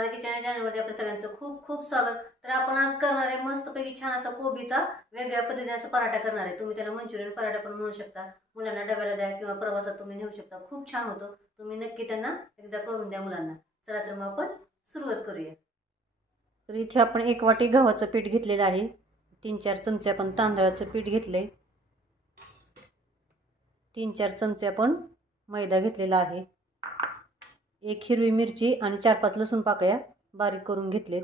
माझ्या किचन चॅनलवरती आपल्या सगळ्यांचं खूप खूप स्वागत. तर आपण आज करणार आहे मस्तपैकी छान असा कोबीचा वेगळ्या पद्धतीने असा पराठा करणार आहे. तुम्ही त्याला मंचुरियन पराठा पण म्हणू शकता, मुलांना डब्याला द्या किंवा प्रवासात तुम्ही नेऊ शकता. खूप छान होतो. तुम्ही नक्की त्यांना एकदा करून द्या मुलांना. चला तर मग आपण सुरुवात करूया. तर इथे आपण 1 वाटी गव्हाचं पीठ घेतलेलं आहे. 3-4 चमचे आपण तांदळाचं पीठ घेतले. 3-4 चमचे आपण मैदा घेतलेला आहे. 1 हिरवी मिरची आणि 4-5 लसूण पाकळ्या बारीक करून घेतलेत.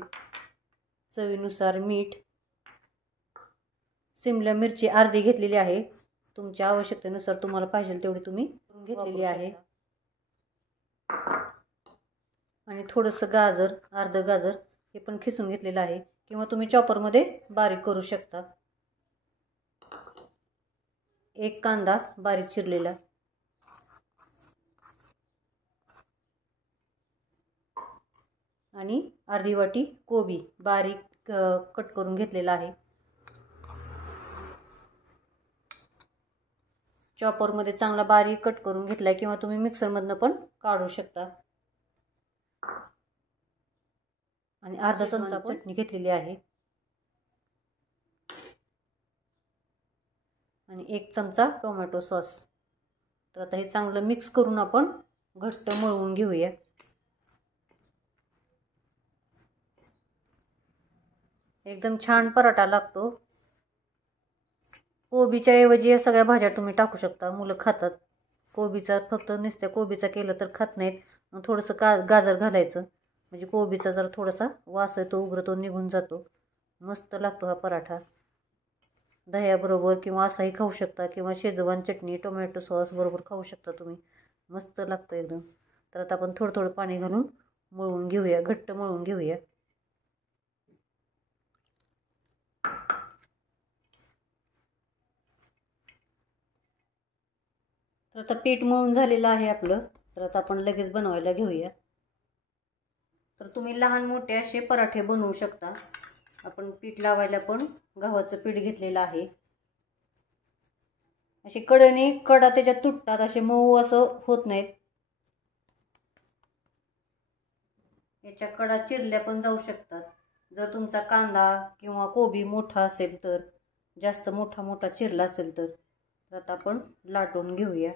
चवीनुसार मीठ. सिमला मिरची अर्धी घेतलेली आहे. तुमच्या आवश्यकतेनुसार तुम्हाला पाहिजे तेवढी तुम्ही घेतलेली आहे. आणि थोडंसं गाजर, अर्ध गाजर हे पण खिसून घेतलेलं आहे किंवा तुम्ही चॉपरमध्ये बारीक करू शकता. 1 कांदा बारीक चिरलेला. आणि अर्धी वाटी कोबी बारीक कट करून घेतलेला आहे. चॉपरमध्ये चांगला बारीक कट करून घेतलाय किंवा तुम्ही मिक्सरमधनं पण काढू शकता. आणि अर्धा चमचा चटणी घेतलेली आहे. आणि 1 चमचा टोमॅटो सॉस. तर आता हे चांगलं मिक्स करून आपण घट्ट मळवून घेऊया. एकदम छान पराठा लागतो. कोबीच्या ऐवजी या सगळ्या भाज्या तुम्ही टाकू शकता. मुलं खातात. कोबीचा फक्त नुसत्या कोबीचा केलं तर खात नाहीत. मग थोडंसं गाजर घालायचं म्हणजे कोबीचा जरा थोडासा वास येतो, उग्र तो निघून जातो. मस्त लागतो हा पराठा. दह्याबरोबर किंवा असाही खाऊ शकता किंवा शेजवान चटणी टोमॅटो सॉस बरोबर खाऊ शकता तुम्ही. मस्त लागतो एकदम. तर आता आपण थोडं थोडं पाणी घालून मळून घेऊया, घट्ट मळून घेऊया. तर आता पीठ मळून झालेलं आहे आपलं. तर आता आपण लगेच बनवायला घेऊया. तर तुम्ही लहान मोठे असे पराठे बनवू शकता. आपण पीठ लावायला पण गव्हाचं पीठ घेतलेलं आहे. असे कडेने कडा त्याच्यात तुटतात, असे मऊ असं होत नाहीत. याच्या कडा चिरल्या पण जाऊ शकतात. जर तुमचा कांदा किंवा कोबी मोठा असेल तर, जास्त मोठा चिरला असेल तर आता आपण लाटून घेऊया.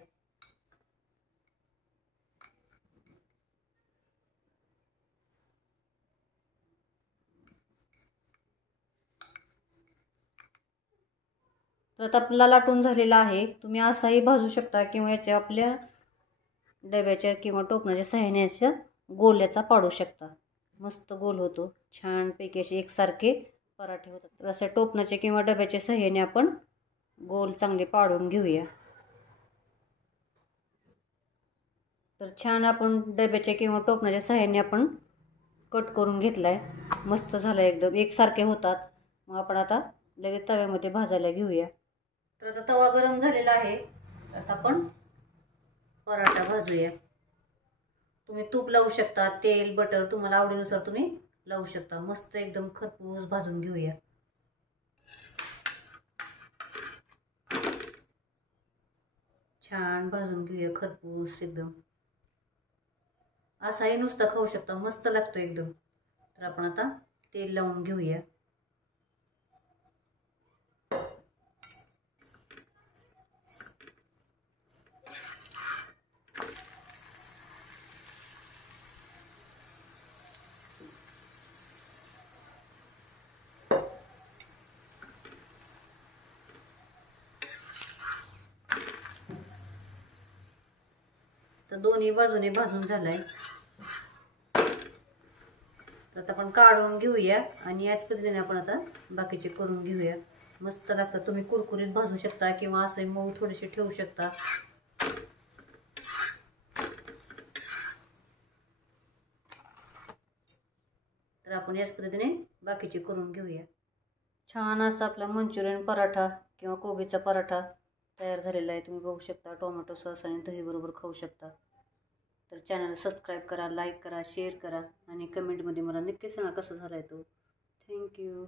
तर आता आपला लाटून झालेला आहे. तुम्ही असाही भाजू शकता किंवा याच्या आपल्या डब्याच्या किंवा टोपणाच्या सहाय्याने अशा गोल्याचा पाडू शकता. मस्त गोल होतो. छानपैकी असे एकसारखे पराठे होतात. तर अशा टोपणाच्या किंवा डब्याच्या सहाय्याने आपण गोल चांगले पाडून घेऊया. तर छान आपण डब्याच्या किंवा टोपणाच्या सहाय्याने आपण कट करून घेतलाय. मस्त झाला एकदम एकसारखे होतात. मग आपण आता लगेच तव्यामध्ये भाजायला घेऊया. तर आता तवा गरम झालेला आहे. आता आपण पराठा भाजूया. तुम्ही तूप लावू शकता, तेल, बटर तुम्हाला आवडीनुसार तुम्ही लावू शकता. मस्त एकदम खरपूस भाजून घेऊया. छान भाजून घेऊया खरपूस एकदम. असाही नुसता खाऊ शकता, मस्त लागतो एकदम. तर आपण आता तेल लावून घेऊया. तर दोन्ही बाजूने भाजून झालाय. तर आता आपण काढून घेऊया आणि याच पद्धतीने आपण आता बाकीचे करून घेऊया. मस्त लागतात. तुम्ही कुरकुरीत भाजू शकता किंवा असे मऊ थोडेसे ठेवू शकता. तर आपण याच पद्धतीने बाकीचे करून घेऊया. छान असा आपला मंचुरियन पराठा किंवा कोबीचा पराठा तयार झालेला आहे. तुम्ही बघू शकता. टोमॅटो सॉस आणि दही बरोबर खाऊ शकता. तर चॅनल सबस्क्राईब करा, लाईक करा, शेअर करा आणि कमेंटमध्ये मला नक्की सांगा कसा झाला आहे तो. थँक्यू.